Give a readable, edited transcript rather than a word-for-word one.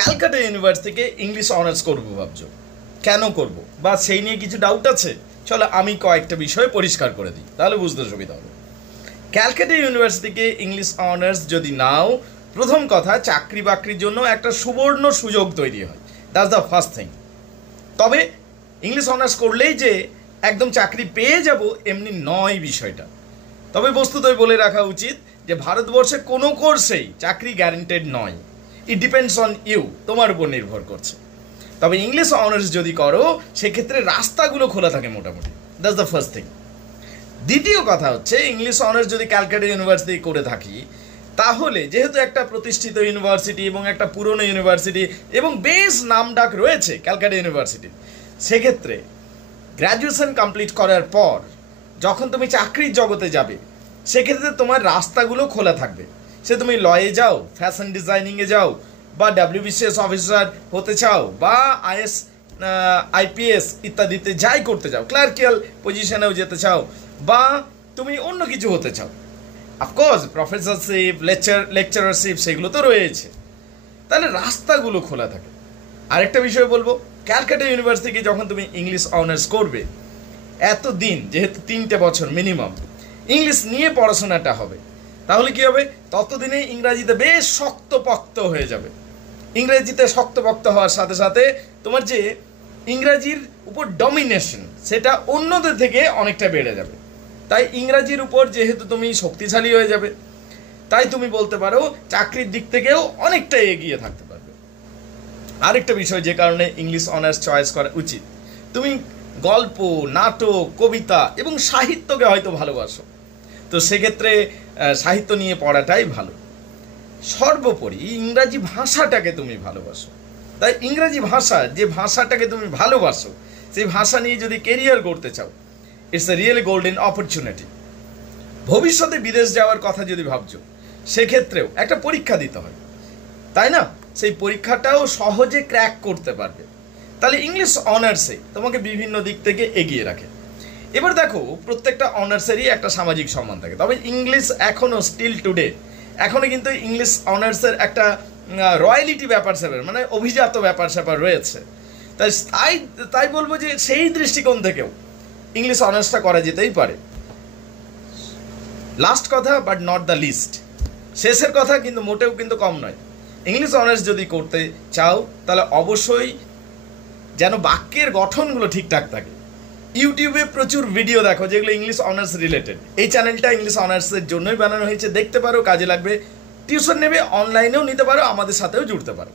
Calcutta university থেকে English honours করবো ভাবছো, কেন করব বা সেই নিয়ে কিছু ডাউট আছে? চলো আমি কয়েকটা বিষয় পরিষ্কার করে দিই, তাহলে বুঝতে সুবিধা হবে। ক্যালকাটা ইউনিভার্সিটি থেকে ইংলিশ অনার্স যদি নাও, প্রথম কথা চাকরি বাকরির জন্য একটা সুবর্ণ সুযোগ তৈরি হয়, দ্যাটস দ্য ফার্স্ট থিং। তবে ইংলিশ অনার্স করলেই যে একদম চাকরি পেয়ে যাব এমনি নয় বিষয়টা। তবে বস্তুতই বলে রাখা উচিত যে ভারতবর্ষে কোনো কোর্সেই চাকরি গ্যারেন্টেড নয়, ইট ডিপেন্ডস অন ইউ, তোমার উপর নির্ভর করছে। তবে ইংলিশ অনার্স যদি করো সেক্ষেত্রে রাস্তাগুলো খোলা থাকে মোটামুটি, দ্যাটস দ্য ফার্স্ট থিং। দ্বিতীয় কথা হচ্ছে ইংলিশ অনার্স যদি ক্যালকাটা ইউনিভার্সিটি করে থাকি, তাহলে যেহেতু একটা প্রতিষ্ঠিত ইউনিভার্সিটি এবং একটা পুরনো ইউনিভার্সিটি এবং বেশ নামডাক রয়েছে ক্যালকাটা ইউনিভার্সিটির, সেক্ষেত্রে গ্র্যাজুয়েশন কমপ্লিট করার পর যখন তুমি চাকরির জগতে যাবে সেক্ষেত্রে তোমার রাস্তাগুলো খোলা থাকবে। সে তুমি লয়ে যাও, ফ্যাশন ডিজাইনিংয়ে যাও, বা WBCS অফিসার হতে চাও, বা IPS ইত্যাদিতে যাই করতে চাও, ক্লার্কিয়াল পজিশনেও যেতে চাও, বা তুমি অন্য কিছু হতে চাও, অফকোর্স প্রফেসরশিপ, লেকচারারশিপ সেগুলো তো রয়েছে, তাহলে রাস্তাগুলো খোলা থাকে। আরেকটা বিষয় বলবো, ক্যালকাটা ইউনিভার্সিটি যখন তুমি ইংলিশ অনার্স করবে, এতদিন যেহেতু 3টে বছর মিনিমাম ইংলিশ নিয়ে পড়াশোনাটা হবে, তাহলে কি হবে, ততদিনে ইংরাজিতে বেশ শক্তপোক্ত হয়ে যাবে। ইংরেজিতে শক্তপোক্ত হওয়ার সাথে সাথে তোমার যে ইংরাজির উপর ডমিনেশন সেটা অন্যদের থেকে অনেকটা বেড়ে যাবে। তাই ইংরাজির উপর যেহেতু তুমি শক্তিশালী হয়ে যাবে, তাই তুমি বলতে পারো চাকরির দিক থেকেও অনেকটা এগিয়ে থাকতে পারবে। আরেকটা বিষয় যে কারণে ইংলিশ অনার্স চয়েস করা উচিত, তুমি গল্প, নাটক, কবিতা এবং সাহিত্যকে হয়তো ভালোবাসো, তো সেক্ষেত্রে সাহিত্য নিয়ে পড়াটাই ভালো। সর্বোপরি ইংরাজি ভাষাটাকে তুমি ভালোবাসো, তাই ইংরাজি ভাষা, যে ভাষাটাকে তুমি ভালোবাসো, সেই ভাষা নিয়ে যদি কেরিয়ার করতে চাও, it's a really golden opportunity. ভবিষ্যতে বিদেশ যাওয়ার কথা যদি ভাবছো, সেক্ষেত্রেও একটা পরীক্ষা দিতে হয়, তাই না? সেই পরীক্ষাটাও সহজে ক্র্যাক করতে পারবে, তাহলে ইংলিশ অনার্সে তোমাকে বিভিন্ন দিক থেকে এগিয়ে রাখে। এবার দেখো, প্রত্যেকটা অনার্সেরই একটা সামাজিক সম্মান থাকে, তবে ইংলিশ এখনও স্টিল টুডে এখনও কিন্তু ইংলিশ অনার্সের একটা রয়্যালিটি ব্যাপার স্যাপার, মানে অভিজাত ব্যাপার স্যাপার রয়েছে। তাই তাই বলবো যে সেই দৃষ্টিকোণ থেকেও ইংলিশ অনার্সটা করা যেতেই পারে। লাস্ট কথা বাট নট দ্য লিস্ট, শেষের কথা কিন্তু মোটেও কিন্তু কম নয়, ইংলিশ অনার্স যদি করতে চাও তাহলে অবশ্যই যেন বাক্যের গঠনগুলো ঠিকঠাক থাকে। ইউটিউবে প্রচুর ভিডিও দেখো যেগুলো ইংলিশ অনার্স রিলেটেড, এই চ্যানেলটা ইংলিশ অনার্সের জন্যই বানানো হয়েছে, দেখতে পারো, কাজে লাগবে। টিউশন নেবে, অনলাইনেও নিতে পারো, আমাদের সাথেও জুড়তে পারো।